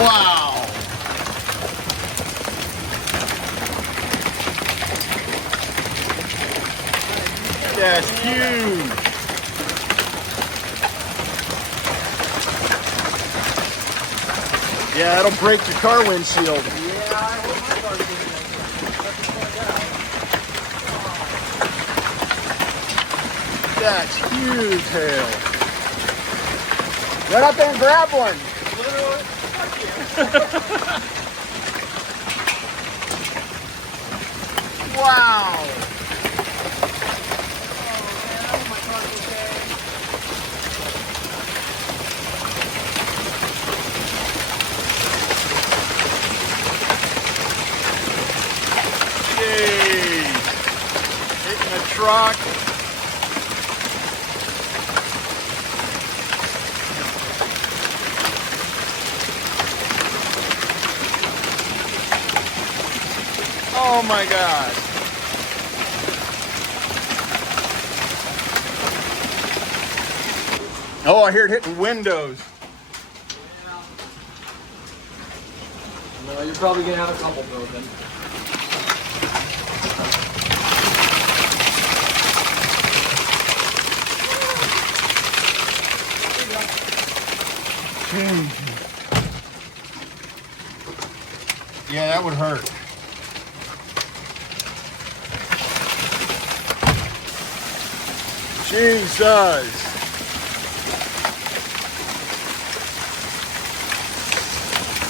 Wow. That's huge. Yeah, that'll break your car windshield. Yeah, I hope my car's doing that. That's huge hail. Run up there and grab one. Literally, Wow. oh man, I hope my car's Yay. Hitting the truck. Oh my God. Oh, I hear it hitting windows. Yeah. No, you're probably gonna have a couple broken. Yeah, that would hurt. Jesus.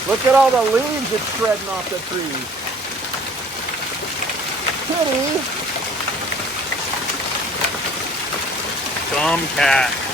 Look at all the leaves it's shredding off the trees. Kitty. Tomcat.